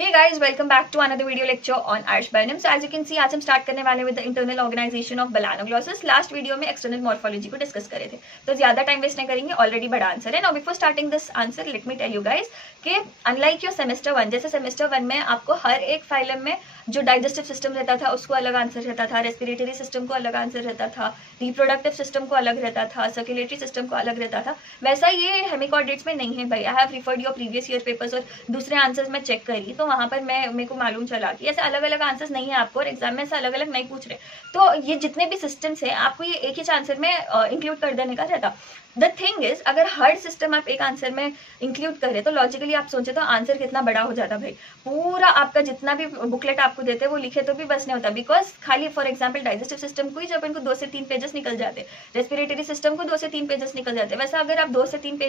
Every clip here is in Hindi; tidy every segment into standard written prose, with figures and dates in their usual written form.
Hey guys, welcome back to another video lecture on Arsh Barnum. So as you can see, आज हम स्टार्ट करने वाले with the internal organization of melanoglossus. Last video में एक्सटर्नल मॉर्फोलॉजी को डिस्कस करे थे, तो ज्यादा टाइम वेस्ट नहीं करेंगे, ऑलरेडी बड़ा आंसर है. Now before starting this answer let me tell you guys कि अनलाइक योर सेमेस्टर 1, जैसे सेमेस्टर 1 में आपको हर एक फाइलम में जो डाइजेस्टिव सिस्टम रहता था उसको अलग आंसर रहता था, रेस्पिरेटरी सिस्टम को अलग आंसर रहता था, रिप्रोडक्टिव सिस्टम को अलग रहता था, सर्कुलेटरी सिस्टम को अलग रहता था. वैसा ये हेमिकॉर्डेट्स में नहीं है भाई. I have referred your previous year papers और दूसरे आंसर्स में चेक करी, तो वहां पर मेरे को मालूम चला कि ऐसे अलग अलग आंसर्स नहीं है आपको, और एग्जाम में ऐसे अलग अलग नहीं पूछ रहे. तो ये जितने भी सिस्टम्स है आपको ये एक ही आंसर में इंक्लूड कर देने का रहता. द थिंग इज, अगर हर सिस्टम आप एक आंसर में इंक्लूड करें तो लॉजिकली आप सोचे तो आंसर कितना बड़ा हो जाता भाई. पूरा आपका जितना भी बुकलेट आपको देते हैं वो लिखे तो भी बस नहीं होता, बिकॉज खाली फॉर एग्जाम्पल डाइजेस्टिव सिस्टम को ही जब इनको 2 से 3 पेजेस निकल जाते, रेस्पिरेटरी सिस्टम को 2 से 3 पेजेस निकल जाते, वैसा अगर आप 2 से 3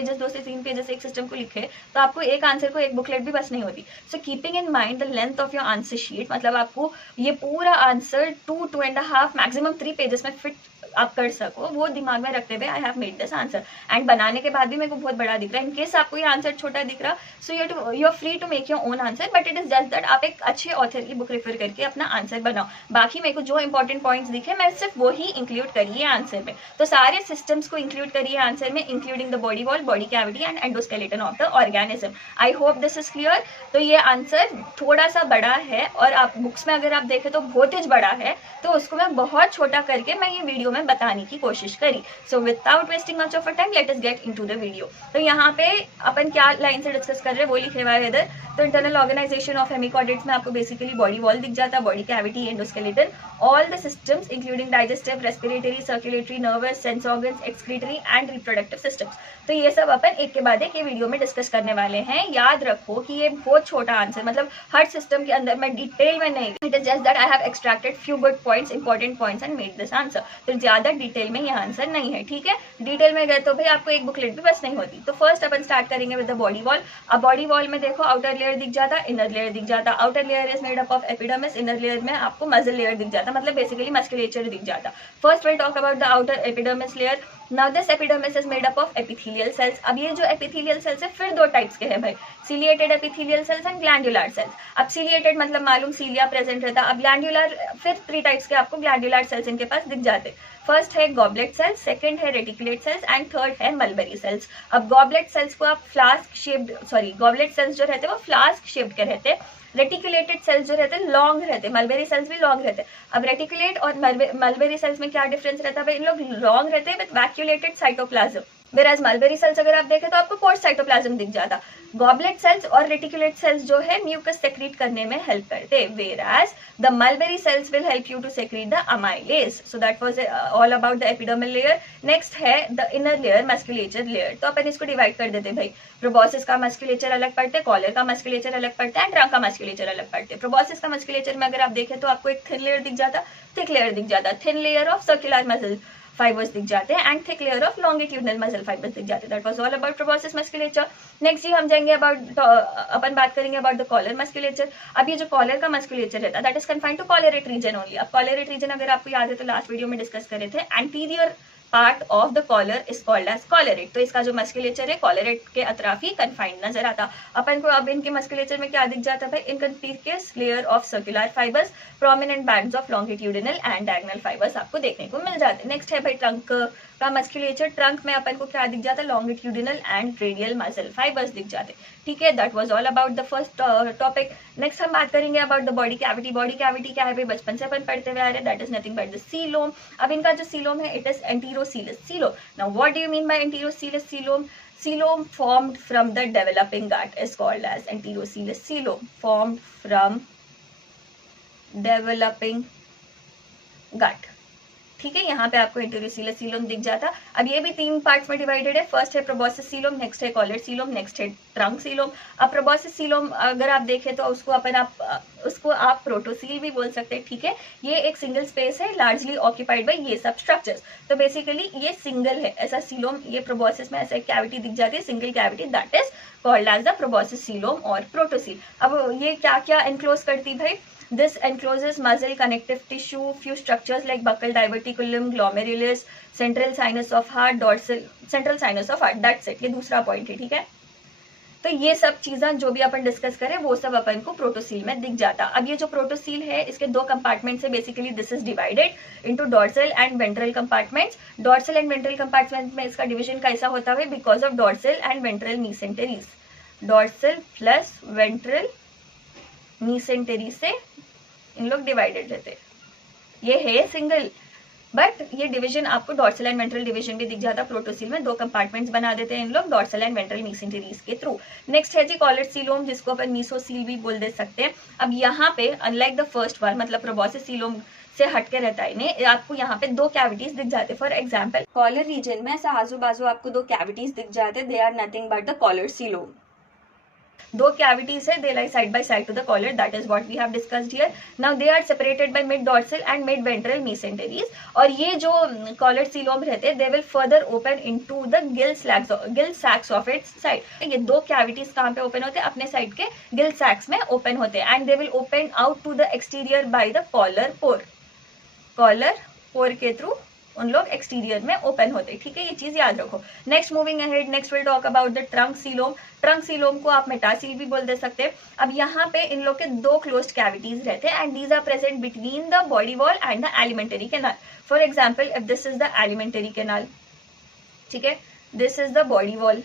पेजेस एक सिस्टम को लिखे तो आपको एक आंसर को एक बुकलेट भी बस नहीं होती. So keeping in mind the length of your answer sheet, मतलब आपको ये पूरा आंसर 2.5 मैक्सिमम 3 पेजेस में फिट आप कर सको, वो दिमाग में रखते हुए I have made this answer. And बनाने के बाद भी मेरे को बहुत बड़ा दिख रहा है. इन केस आपको ये आंसर छोटा दिख रहा, so you are free to make your own answer, but it is just that आप एक अच्छे ऑथर की बुक रेफर करके अपना आंसर बनाओ. बाकी मेरे को जो इंपॉर्टेंट पॉइंट्स दिखे मैं सिर्फ वो ही इंक्लूड करिए आंसर में. तो सारे सिस्टम्स को इंक्लूड करिए आंसर में, including the body wall, body cavity and endoskeleton of the organism. I hope this is clear. तो ये आंसर थोड़ा सा बड़ा है, और आप बुक्स में अगर आप देखें तो बहुत ही बड़ा है, तो उसको मैं बहुत छोटा करके मैं ये वीडियो में बताने की कोशिश करी. So without wasting much of a time let us get into the video. तो यहाँ पे अपन क्या लाइन से डिस्कस कर रहे हैं वो लिखे हुआ है इधर. तो इंटरनल ऑर्गेनाइजेशन ऑफ हेमिकॉर्डेट्स में आपको बेसिकली बॉडी वॉल दिख जाता है, body cavity, endoskeleton, all the systems including digestive, respiratory, circulatory, nervous, sense organs, excretory and reproductive systems. तो ये सब अपन एक के बाद एक ये वीडियो में डिस्कस करने वाले हैं. याद रखो कि ये बहुत छोटा आंसर, मतलब हर सिस्टम के अंदर मैं डिटेल में नहीं, it is just that I have extracted few good points, important points and made this answer. तो ज्यादा डिटेल में ये आंसर नहीं है, ठीक है. डिटेल में गए तो भाई आपको एक बुकलेट भी बस नहीं होती. तो फर्स्ट अपन स्टार्ट करेंगे विद द बॉडी वॉल. अब बॉडी वॉल में देखो आउटर लेयर दिख जाता, इनर लेयर दिख जाता. Outer layer is made up of epidermis, inner layer में आपको मसल लेयर दिख जाता, मतलब बेसिकली मस्कुलेचर दिख जाता. First will talk about the outer epidermis layer. Now this epidermis is made up of epithelial cells. अब ये जो epithelial cells है फिर 2 टाइप्स के हैं भाई, ciliated epithelial cells and glandular cells. अब ciliated मतलब मालूम cilia प्रेजेंट रहता. अब glandular फिर 3 टाइप्स के आपको glandular cells इनके पास दिख जाते. फर्स्ट है गॉबलेट सेल्स, सेकंड है रेटिकुलेट सेल्स एंड थर्ड है मलबेरी सेल्स. अब गॉबलेट सेल्स को आप फ्लास्क शेप्ड, गॉबलेट सेल्स जो रहते हैं वो फ्लास्क शेप्ड के रहते हैं. रेटिकुलेटेड सेल्स जो रहते हैं लॉन्ग रहते हैं, मलबेरी सेल्स भी लॉन्ग रहते हैं. अब रेटिकुलेट और मलबेरी सेल्स में क्या डिफरेंस रहता है भाई, इन लोग लॉन्ग रहते हैं with vacuolated cytoplasm, whereas mulberry cells अगर आप देखें तो आपको पोस्ट साइटोप्लाज्म दिख जाता. गॉबलेट सेल्स और रेटिकुलेट सेल्स जो है म्यूकस सेक्रीट करने में हेल्प करते, whereas the mulberry cells will help you to secrete the amylase. So that was all about the epidermal layer. Next है the inner layer, musculature layer. तो अपन इसको डिवाइड कर देते भाई. प्रोबॉसिस का मस्कुलेचर अलग पड़ते, कॉलर का मस्कुलेचर अलग पड़ता है, ट्रंक का मस्कुलेचर अलग पड़ते. प्रोबॉसिस का मस्कुलेचर में अगर आप देखें तो आपको एक थिन लेयर दिख जाता, थिक लेयर दिख जाता, thin layer of circular muscle fibres दिख जाते हैं and thick layer of longitudinal muscle fibres दिख जाते हैं. That was all about proboscis musculature. Next जी हम जाएंगे अबाउट, अपन बात करेंगे अबाउट द कॉलर मस्कुलेचर. अब ये जो कॉलर का मस्कुलेचर रहता है that is confined to collarette region only. अब कॉलरेट रीजन अगर आपको याद है तो लास्ट वीडियो में डिस्कस करे थे, anterior part of the collar is called as collarette. तो इसका जो मस्कुलेचर है कॉलरेट के अतराफ ही कन्फाइंड नजर आता. अपन को अब इनके मस्कुलेचर में क्या दिख जाता है, inconspicuous layer of circular fibres, prominent bands of longitudinal and diagonal fibres आपको देखने को मिल जाते हैं. नेक्स्ट है भाई ट्रंक का मस्कुलेचर. ट्रंक में अपन को क्या दिख जाता है, longitudinal and radial muscle fibres दिख जाते. ठीक है, that was all about the first topic. Next हम बात करेंगे about the body cavity. Body cavity क्या है भाई, बचपन से अपन पढ़ते हुए आ रहे हैं, that is nothing but the coelom. अब इनका जो सीलोम है it is enterocoelous coelom. Now what do you mean by enterocoelous coelom? Coelom formed from the developing gut is called as enterocoelous coelom, formed from developing gut. ठीक है, यहाँ पे आपको एंटीरोसीलस सीलोम दिख जाता. अब ये भी 3 पार्ट्स में डिवाइडेड है. फर्स्ट है प्रोबॉसिस सीलोम, नेक्स्ट है कॉलर सीलोम, नेक्स्ट है ट्रंक सीलोम. अब प्रोबॉसिस सीलोम अगर आप देखें तो उसको आप प्रोटोसील भी बोल सकते हैं. ठीक है, ये एक सिंगल स्पेस है लार्जली ऑक्यूपाइड बाय ये सब स्ट्रक्चर्स. तो बेसिकली ये सिंगल है ऐसा सीलोम. ये प्रोबॉसिस में ऐसा कैविटी दिख जाती है, single cavity, that is called as the proboscis coelom और प्रोटोसील. अब ये क्या क्या एनक्लोज करती भाई, this encloses muscle connective tissue, few structures like buccal, diverticulum, glomerulus, central sinus of heart, dorsal central sinus of heart. That's it. ये दूसरा पॉइंट है. ठीक है, तो ये सब चीजें जो भी अपन डिस्कस करें वो सब अपन को प्रोटोसील में दिख जाता। अब ये जो प्रोटोसील है इसके दो कंपार्टमेंट है basically, this is divided into dorsal and ventral compartments. Dorsal and ventral compartment में इसका डिवीजन कैसा होता है, because of dorsal and ventral mesenteries, dorsal plus ventral mesentery से इन लोग डिवाइडेड रहते। ये है सिंगल, बट ये डिवीजन आपको डॉर्सल एंड वेंट्रल डिवीजन भी दिख जाता प्रोटोसील में, दो कंपार्टमेंट्स बना देते हैं इन लोग डॉर्सल एंड वेंट्रल मीसेंटेरीज के थ्रू। नेक्स्ट है जी कॉलर सीलोम, जिसको अपन मीसोसील भी बोल दे सकते हैं। अब यहाँ पे अनलाइक द फर्स्ट वन, मतलब प्रोबोसिस सीलोम से हटके रहता है इन्हें, आपको यहाँ पे दो कैविटीज दिख जाते। फॉर एग्जाम्पल कॉलर रीजन में ऐसा आजू बाजू आपको दो कैविटीज दिख जाते, they are nothing but the collar coelom. दो cavities है, they lie side by side to the collar, that is what we have discussed here. Now they are separated by mid dorsal and mid ventral mesenteries, और ये जो collar coelom रहते हैं they will further open into the gill sacs of its side। ये दो cavities कहाँ पे open होते हैं, अपने side के gill sacs में open होते हैं, and they will open out to the exterior by the collar pore के थ्रू उन लोग एक्सटीरियर में ओपन होते, ठीक है, ये चीज याद रखो। Next moving ahead, next will talk about the trunk coelom. Trunk coelom को आप मेटासील भी बोल दे सकते हैं। अब यहाँ पे इन लोग के दो क्लोज्ड कैविटीज रहते हैं and these are present between the body wall and the alimentary canal. For example if this is the alimentary canal, ठीक है, this is the body wall.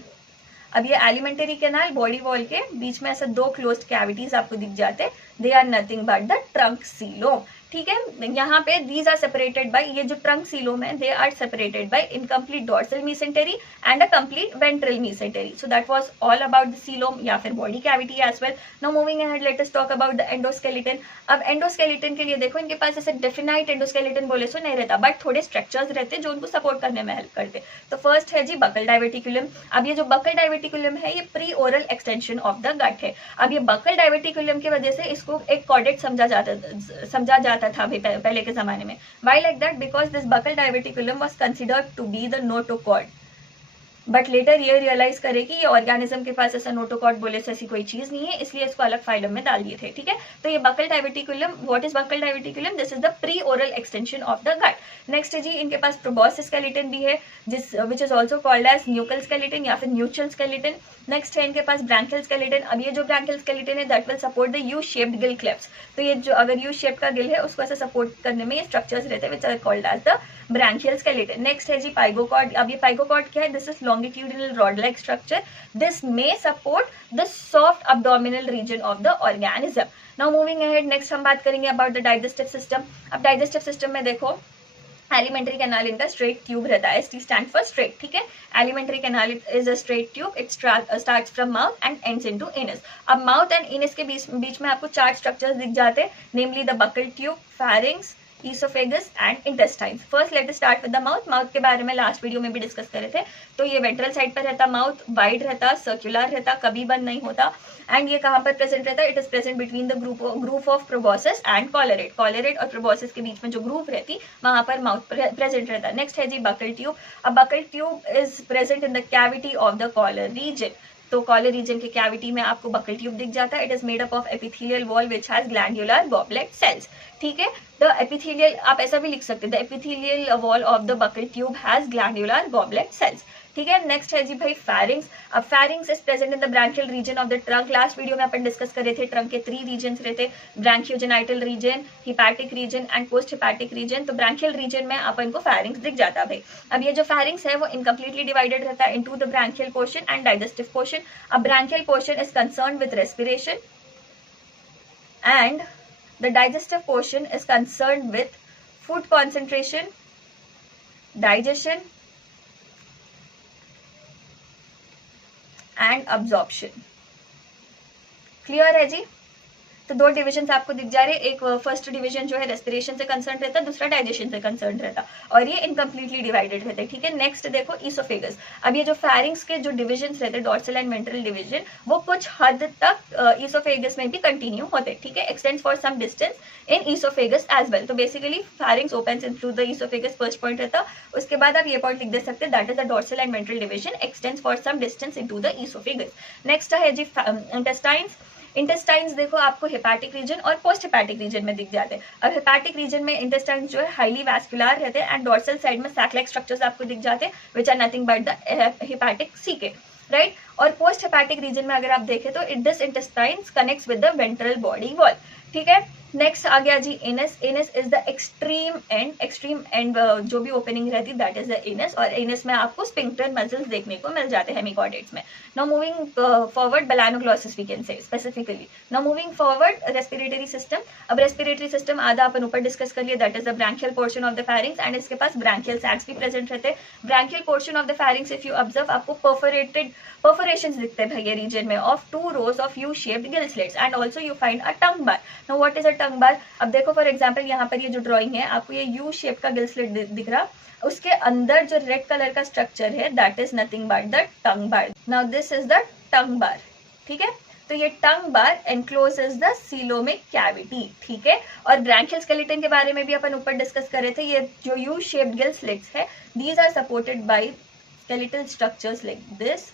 अब ये एलिमेंटरी कैनाल बॉडी वॉल के बीच में ऐसे दो क्लोज्ड कैविटीज आपको दिख जाते, they are nothing but the trunk coelom, ठीक है। यहाँ पे दीज आर सेपरेटेड बाय, ये जो ट्रंक सीलोम है they are separated by incomplete dorsal mesentery and a complete ventral mesentery. So that was all about the coelom या फिर body cavity as well. Now moving ahead let us talk about the endoskeleton. अब एंडोस्केलेटन के लिए देखो इनके पास ऐसे डेफिनाइट एंडोस्केलेटन बोले सो नहीं रहता, बट थोड़े स्ट्रक्चर्स रहते जो उनको सपोर्ट करने में हेल्प करते। तो फर्स्ट है जी बकल डाइवर्टिकुलम। अब ये जो बकल डाइवर्टिकुलम है ये pre oral extension of the gut है। अब ये बकल डाइवर्टिकुलम की वजह से इसको एक कॉर्डेट समझा जाता था पहले के जमाने में। Why like that? Because this buccal diverticulum was considered to be the notochord, but later ये रियलाइज करे कि ये ऑर्गेनिज्म के पास ऐसा नोटोकॉर्ड बोले से ऐसी कोई चीज नहीं है, इसलिए इसको अलग फाइलम में डाल दिए थे, ठीक है। तो ये buccal diverticulum, what is buccal diverticulum, this is the pre oral extension of the gut. Next है जी इनके पास प्रोबोसिस स्केलेटन भी है, जिस which is also called as nuchal skeleton या फिर न्यूट्रल स्केलेटन। नेक्स्ट है इनके पास ब्रांकियल स्केलेटन। अब ये जो ब्रांकियल स्केलेटन है that will support the you shaped Gill क्लेफ्ट्स। तो ये जो अगर यू शेप का गिल है उसको ऐसे सपोर्ट करने में ये स्ट्रक्चर्स रहते हैं which are called as the branchial skeleton. Next है जी पाइगोकॉर्ड। अब ये पाइगोकॉर्ड क्या है, this is longitudinal rod like structure. This may support the soft abdominal region of the organism. Now moving ahead, next हम बात करेंगे about the digestive system. अब digestive system में देखो एलिमेंट्री कैनाल इनका स्ट्रेट ट्यूब रहता है, ST स्टैंड फॉर स्ट्रेट, ठीक है। Alimentary canal is a straight tube, it starts from mouth and ends into anus. अब माउथ एंड एनस के बीच में आपको चार स्ट्रक्चर्स दिख जाते हैं, namely the buccal tube, pharynx, oesophagus and intestines. First let us start with the mouth. Mouth के बारे में लास्ट वीडियो में भी डिस्कस करे थे। तो ये वेंट्रल साइड पर रहता, माउथ वाइड रहता, सर्कुलर रहता, कभी बंद नहीं होता। एंड ये कहाँ पर प्रेजेंट रहता है, it is present between the group of proboscis and call rate. Call rate और प्रोबोसिस के बीच में जो ग्रुप रहती वहां पर माउथ प्रेजेंट रहता है। नेक्स्ट है जी बकल ट्यूब। अब buccal tube is present in the cavity of the collar region. तो कॉलर रीजन के कैविटी में आपको बकल ट्यूब दिख जाता है। It is made up of epithelial wall which has glandular goblet cells, ठीक है। द एपिथेलियल, आप ऐसा भी लिख सकते हैं, the epithelial wall of the buccal tube has glandular goblet cells, ठीक है। नेक्स्ट है जी भाई फेरिंग्स। अब pharynx is present in the branchial region of the trunk. Last video में अपन डिस्कस करे थे ट्रंक के 3 रीजन्स रहते, branchiogenital region, hepatic region and post hepatic region. तो ब्रांकियल रीजन में अपन को फेरिंग्स दिख जाता है भाई। अब ये जो फेरिंग्स है वो इनकम्प्लीटली डिवाइडेड रहता है into the branchial portion and digestive portion. अब branchial portion is concerned with respiration and the digestive portion is concerned with food concentration, digestion and absorption. Clear है जी। तो दो डिविजन आपको दिख जा रहे हैं, एक फर्स्ट डिवीजन जो है रेस्पिरेशन से कंसर्न रहता है, दूसरा डाइजेशन से कंसर्न रहता, और ये इनकम्प्लीटली डिवाइडेड रहते हैं, ठीक है। नेक्स्ट देखो ईसोफेगस। अब ये जो फेरिंग्स के जो डिविजन रहते हैं, डॉर्सल एंड वेंट्रल डिवीजन, वो कुछ हद तक ईसोफेगस में भी कंटिन्यू होते, ठीक है, extends for some distance in oesophagus as well. तो basically pharynx opens in through the oesophagus, first point रहता। उसके बाद आप ये पॉइंट लिख दे सकते हैं, that is the dorsal and ventral division extends for some distance into the oesophagus. Next है जी इंटेस्टाइन्स। इंटेस्टाइन्स देखो आपको हिपैटिक रीजन और पोस्ट हिपैटिक रीजन में दिख जाते हैं। अब हिपैटिक रीजन में इंटेस्टाइन्स जो है हाईली वैस्कुलर रहते हैं एंड डॉर्सल साइड में सैक लाइक स्ट्रक्चर्स आपको दिख जाते हैं which are nothing but the hepatic caeca. Right. और पोस्ट हेपेटिक रीजन में अगर आप देखें तो this intestine connects with the ventral body wall, ठीक है। नेक्स्ट आ गया जी anus. Anus is the extreme end जो भी ओपनिंग रहती है दैट इज द एनस, और एनस में आपको स्पिंक्टर मसल्स देखने को मिल जाते हैं हेमिकॉर्डेट्स में। Now moving forward Balanoglossus we can say specifically. Now moving forward respiratory system. अब रेस्पिरेटरी सिस्टम आधा अपन ऊपर डिस्कस कर लिया, that is the branchial portion of the pharynx, and इसके पास ब्रांकियल सैक्स भी प्रेजेंट रहते हैं। Branchial portion of the pharynx if you observe आपको परफोरेशंस दिखते हैं भाई ये रीजन में of 2 rows of U shaped gill slits, and also you find a tongue bar. Now what is a tongue bar? अब देखो फॉर एग्जांपल यहाँ पर ये जो ड्राइंग है आपको ये U शेप का गिल स्लिट दिख रहा, उसके अंदर जो रेड कलर का स्ट्रक्चर है that is nothing but the tongue bar. Now this is the tongue bar, ठीक है। तो ये tongue bar encloses the coelomic cavity, ठीक है। और ब्रांकियल स्केलेटन के बारे में भी अपन ऊपर डिस्कस कर रहे थे। ये जो यू शेप्ड गिल स्लिट्स है these are supported by skeletal structures like this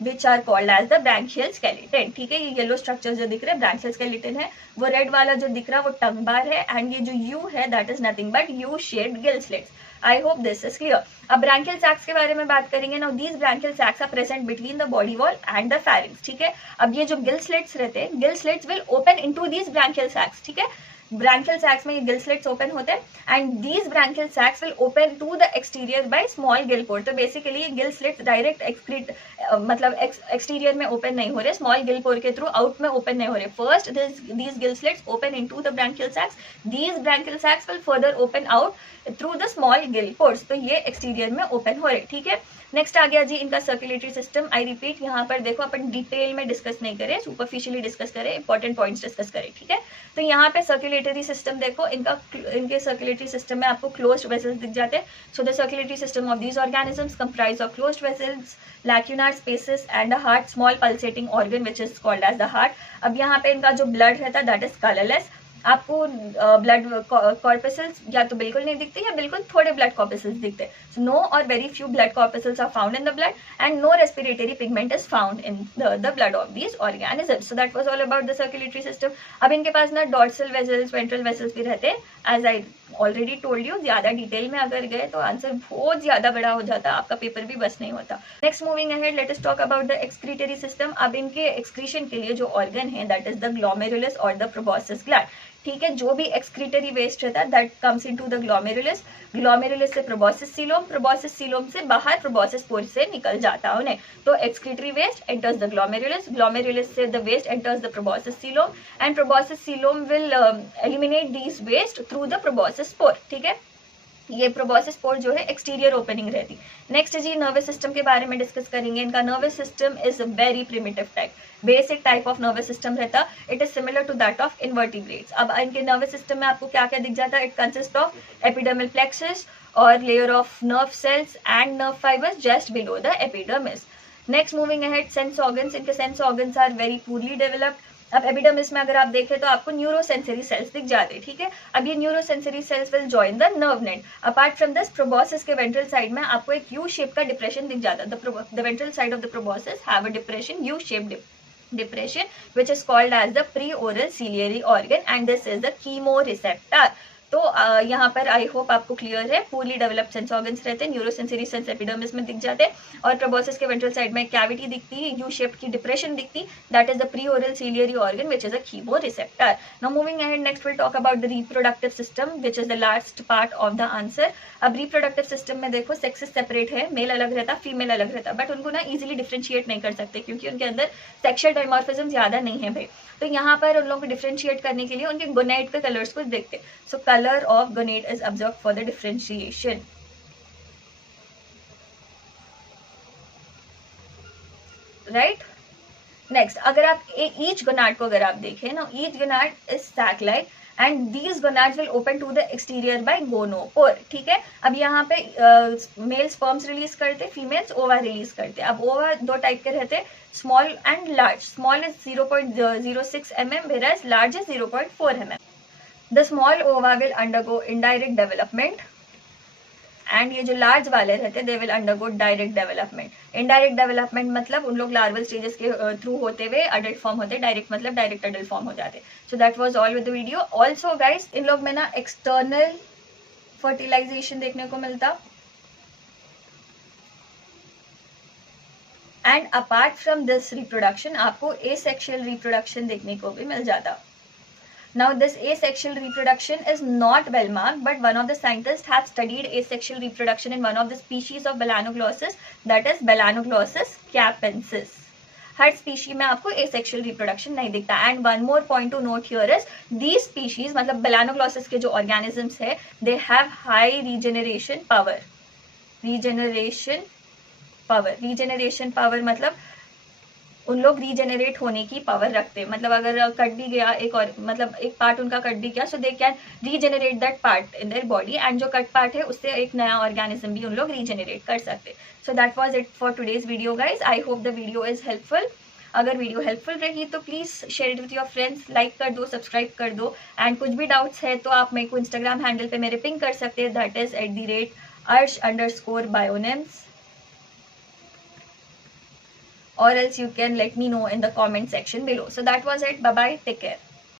which are called as the branchial skeleton, ठीक है। ये येलो स्ट्रक्चर जो दिख रहे हैं ब्रांचियल स्केलेटन है, वो रेड वाला जो दिख रहा है वो टंग बार है, एंड ये जो यू है that is nothing but U shaped gill slits. I hope this is clear. अब ब्रांकियल सैक्स के बारे में बात करेंगे। Now these branchial sacs are present between the body wall and the pharynx, ठीक है। अब ये जो गिल स्लिट्स रहते हैं, gill slits will open into these branchial sacs, ठीक है। ब्रांकियल सैक्स में ये गिल स्लिट्स ओपन होते हैं and these branchial sacs will open to the exterior by small gill pore. तो बेसिकली ये गिल स्लिट्स डायरेक्ट मतलब एक्सटीरियर में ओपन नहीं हो रहे, स्मॉल गिल पोर के थ्रू आउट में ओपन नहीं हो रहे। First these gill slits open into the branchial sacs, these branchial sacs will further open out through the small gill pores. तो ये एक्सटीरियर में ओपन हो रहे, ठीक है। नेक्स्ट आ गया जी इनका सर्कुलेटरी सिस्टम। आई रिपीट यहाँ पर देखो अपन डिटेल में डिस्कस नहीं करें, सुपरफिशियली डिस्कस करें, इंपॉर्टेंट पॉइंट्स डिस्कस करें, ठीक है। तो यहाँ पे सर्कुलेटरी सिस्टम देखो, इनके सर्कुलेटरी सिस्टम में आपको क्लोज्ड वेसल्स दिख जाते हैं। So the circulatory system of these organisms comprise of closed vessels, lacunar spaces and a heart, small pulsating organ which is called as the heart. अब यहाँ पे इनका जो ब्लड रहता है दैट इज कलरलेस। आपको ब्लड कॉर्पसल्स या तो बिल्कुल नहीं दिखते या बिल्कुल थोड़े ब्लड कॉर्पसल्स दिखते हैं। सो नो और very few blood corpuscles are found in the blood and no respiratory pigment is found in the blood of these organisms. So that was all about the circulatory system. अब इनके पास ना डॉर्सल वेसल्स, वेंट्रल वेसल्स भी रहते हैं। As I already told you, ज्यादा डिटेल में अगर गए तो आंसर बहुत ज्यादा बड़ा हो जाता, आपका पेपर भी बस नहीं होता। Next moving ahead, let us talk about the excretory system. अब इनके एक्सक्रीशन के लिए जो ऑर्गन है दैट इज द ग्लोमेरुलस और द प्रोबॉसिस ग्लैंड, ठीक है। जो भी एक्सक्रीटरी वेस्ट रहता है that comes into the glomerulus, glomerulus से प्रोबॉसिस सीलोम, प्रोबॉसिस सीलोम से बाहर प्रोबॉसिस पोर से निकल जाता है उन्हें। तो excretory waste enters the glomerulus, glomerulus से the waste enters the proboscis coelom, and proboscis coelom will eliminate these waste through the proboscis pore, ठीक है। ये प्रोबॉसिस पोर जो है एक्सटीरियर ओपनिंग रहती। नेक्स्ट जी नर्वस सिस्टम के बारे में डिस्कस करेंगे। इनका nervous system is very primitive type, basic type of nervous system रहता। It is similar to that of invertebrates. अब इनके नर्वस सिस्टम में आपको क्या क्या दिख जाता है? It consist of epidermal plexus और layer of nerve cells and nerve fibres just below the epidermis. Next moving ahead, sense organs. इनके sense organs are very poorly developed. अब एपिडर्मिस में अगर आप देखें तो आपको न्यूरोसेंसरी सेल्स दिख जाते हैं, ठीक है। अब ये neurosensory cells will join the nerve net. Apart from this proboscis के वेंट्रल साइड में आपको एक यू शेप का डिप्रेशन दिख जाता है। The ventral side of the proboscis have a depression, U shape depression which is called as the preoral ciliary organ, and this is the chemoreceptor. तो यहाँ पर आई होप आपको क्लियर है, पूर्ली डेवलप्ड सेंस ऑर्गन्स रहते हैं, न्यूरोसेंसरी सेल्स एपिडर्मिस में दिख जाते हैं, और प्रोबॉसिस के वेंट्रल साइड में कैविटी दिखती है, यू शेप की डिप्रेशन दिखती, that is the preoral ciliary organ which is a chemoreceptor. Now moving ahead, next will talk about the reproductive system which is the last part of the answer. अब रिप्रोडक्टिव सिस्टम में देखो सेक्सेस सेपरेट है, मेल अलग रहता, फीमेल अलग रहता, बट उनको ना इजीली डिफ्रेंशिएट नहीं कर सकते क्योंकि उनके अंदर सेक्सुअल डायमॉर्फिज्म ज्यादा नहीं है भाई। तो यहाँ पर उन लोगों को डिफ्रेंशिएट करने के लिए उनके गोनेट के कलर्स को देखते। So colour of gonad is observe for the differentiation, right. Next, अगर आप ईच गोनाड को अगर आप देखें ना, each gonad is sac like and these gonads will open to the exterior by gonopore, ठीक है। अब यहाँ पे मेल स्पर्म्स रिलीज करते, फीमेल्स ओवा रिलीज करते। अब ओवा दो टाइप के रहते, small and large. Small is 0.06 mm whereas large is 0.4 mm. The small ova will undergo indirect development and ये जो लार्ज वाले रहते they will undergo direct development. Indirect development मतलब उन लोग लार्वल स्टेजेस के थ्रू होते हुए अडल्ट फॉर्म होते, डायरेक्ट मतलब डायरेक्ट अडल्ट फॉर्म हो जाते। So that was all with the video. Also guys, इन लोग में ना एक्सटर्नल फर्टिलाइजेशन देखने को मिलता and apart from this reproduction आपको एसेक्सुअल रिप्रोडक्शन देखने को भी मिल जाता. Now this asexual reproduction is not well marked, but one of the scientists have studied asexual reproduction in one of the species of Balanoglossus, that is Balanoglossus capensis. Her species में आपको asexual reproduction नहीं दिखता. And one more point to note here is these species मतलब Balanoglossus के जो organisms है, they have high regeneration power. Regeneration power मतलब उन लोग रीजेनरेट होने की पावर रखते हैं. मतलब अगर कट भी गया एक और मतलब एक पार्ट उनका कट भी गया, so they can regenerate that part in their body, and जो कट पार्ट है उससे एक नया ऑर्गेनिज्म भी उन लोग रीजेनरेट कर सकते. सो that was it for today's video guys. I hope the video is helpful. अगर वीडियो हेल्पफुल रही तो please share it with your friends, like कर दो, सब्सक्राइब कर दो, एंड कुछ भी डाउट्स है तो आप मेरे को इंस्टाग्राम हैंडल पे मेरे पिंग कर सकते हैं, that is @arsh_bionyms. Or else you can let me know in the comment section below. So that was it. Bye bye. Take care.